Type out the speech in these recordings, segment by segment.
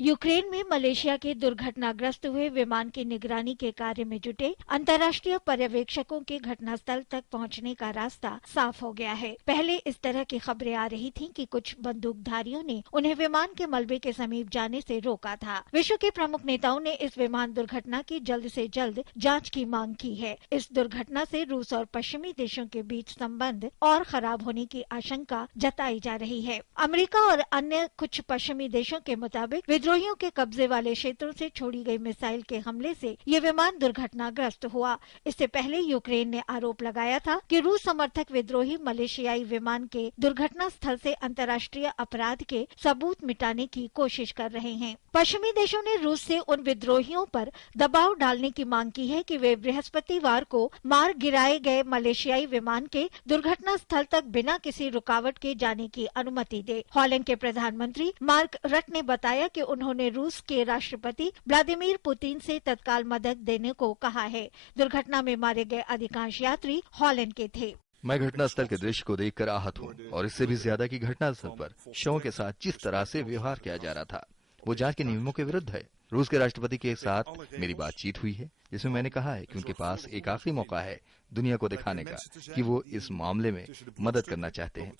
Ukraine में Malaysia के दुर्घटनाग्रस्त हुए विमान की निगरानी के कार्य में जुटे अंतर्राष्ट्रीय पर्यवेक्षकों के घटनास्थल तक पहुंचने का रास्ता साफ हो गया है। पहले इस तरह की खबरें आ रही थीं कि कुछ बंदूकधारियों ने उन्हें विमान के मलबे के समीप जाने से रोका था। विश्व के प्रमुख नेताओं ने इस विमान दुर्घटना की जल्द से जल्द जांच की मांग की है। इस दुर्घटना से रूस और पश्चिमी देशों के बीच संबंध और खराब होने की आशंका जताई जा रही है। अमेरिका और अन्य कुछ पश्चिमी देशों के मुताबिक विद्रोहियों के कब्जे वाले क्षेत्रों से छोड़ी गई मिसाइल के हमले से ये विमान दुर्घटनाग्रस्त हुआ। इससे पहले यूक्रेन ने आरोप लगाया था कि रूस समर्थक विद्रोही मलेशियाई विमान के दुर्घटना स्थल से अंतर्राष्ट्रीय अपराध के सबूत मिटाने की कोशिश कर रहे हैं। पश्चिमी देशों ने रूस से उन विद्रोहियों पर दबाव डालने की मांग की है कि वे बृहस्पतिवार को मार गिराए गए मलेशियाई विमान के दुर्घटना स्थल तक बिना किसी रुकावट के जाने की अनुमति दे। हॉलैंड के प्रधानमंत्री मार्क रट ने बताया कि उन्होंने रूस के राष्ट्रपति व्लादिमीर पुतिन से तत्काल मदद देने को कहा है। दुर्घटना में मारे गए अधिकांश यात्री हॉलैंड के थे। मैं घटनास्थल के दृश्य को देखकर आहत हूँ और इससे भी ज्यादा कि घटनास्थल पर शवों के साथ जिस तरह से व्यवहार किया जा रहा था वो जांच के नियमों के विरुद्ध है। रूस के राष्ट्रपति के साथ मेरी बातचीत हुई है जिसमें मैंने कहा है कि उनके पास एक आखिरी मौका है दुनिया को दिखाने का कि वो इस मामले में मदद करना चाहते हैं।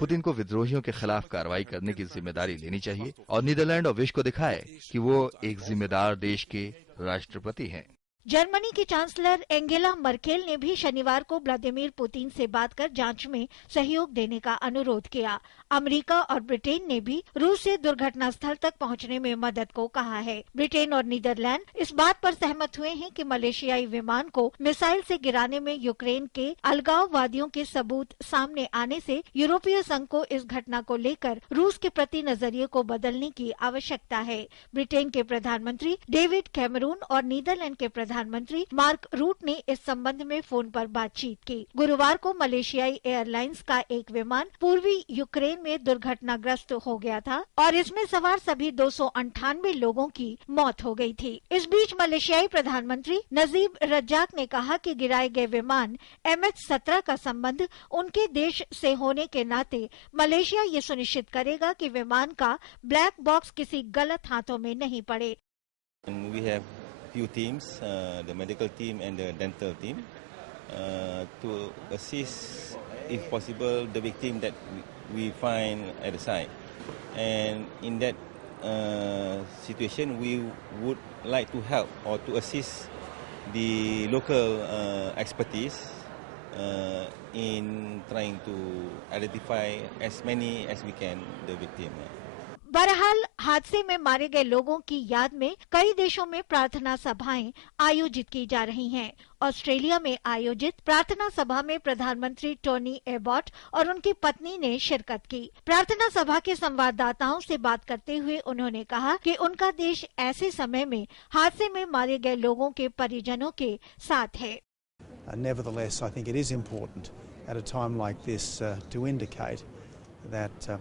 पुतिन को विद्रोहियों के खिलाफ कार्रवाई करने की जिम्मेदारी लेनी चाहिए और नीदरलैंड और विश्व को दिखाए कि वो एक जिम्मेदार देश के राष्ट्रपति हैं। जर्मनी की चांसलर एंगेला मर्केल ने भी शनिवार को व्लादिमीर पुतिन से बात कर जांच में सहयोग देने का अनुरोध किया। अमेरिका और ब्रिटेन ने भी रूस से दुर्घटना स्थल तक पहुंचने में मदद को कहा है। ब्रिटेन और नीदरलैंड इस बात पर सहमत हुए हैं कि मलेशियाई विमान को मिसाइल से गिराने में यूक्रेन के अलगाववादियों के सबूत सामने आने से यूरोपीय संघ को इस घटना को लेकर रूस के प्रति नजरिए को बदलने की आवश्यकता है। ब्रिटेन के प्रधानमंत्री डेविड कैमरून और नीदरलैंड के प्रधानमंत्री मार्क रूट ने इस संबंध में फोन पर बातचीत की। गुरुवार को मलेशियाई एयरलाइंस का एक विमान पूर्वी यूक्रेन में दुर्घटनाग्रस्त हो गया था और इसमें सवार सभी 298 लोगों की मौत हो गई थी। इस बीच मलेशियाई प्रधानमंत्री नजीब रज्जाक ने कहा कि गिराए गए विमान MH17 का संबंध उनके देश से होने के नाते मलेशिया ये सुनिश्चित करेगा कि विमान का ब्लैक बॉक्स किसी गलत हाथों में नहीं पड़े। Few teams, the medical team and the dental team, to assist, if possible, the victim that we find at the site. And in that situation, we would like to help or to assist the local expertise in trying to identify as many as we can the victim. बहरहाल हादसे में मारे गए लोगों की याद में कई देशों में प्रार्थना सभाएं आयोजित की जा रही हैं। ऑस्ट्रेलिया में आयोजित प्रार्थना सभा में प्रधानमंत्री टोनी एबॉट और उनकी पत्नी ने शिरकत की। प्रार्थना सभा के संवाददाताओं से बात करते हुए उन्होंने कहा कि उनका देश ऐसे समय में हादसे में मारे गए लोगों के परिजनों के साथ है। Nevertheless, I think it is important at a time like this to indicate that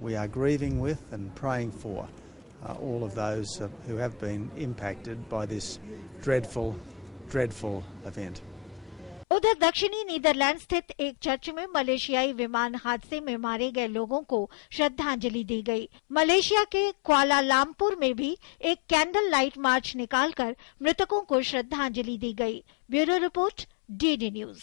we are grieving with and praying for all of those who have been impacted by this dreadful event. उधर दक्षिणी Netherlands स्थित एक church में मलेशियाई विमान हादसे में मारे गए लोगों को श्रद्धांजलि दी गई। मलेशिया के कुआलालंपुर में भी एक कैंडल लाइट मार्च निकालकर मृतकों को श्रद्धांजलि दी गई। Bureau report DD news.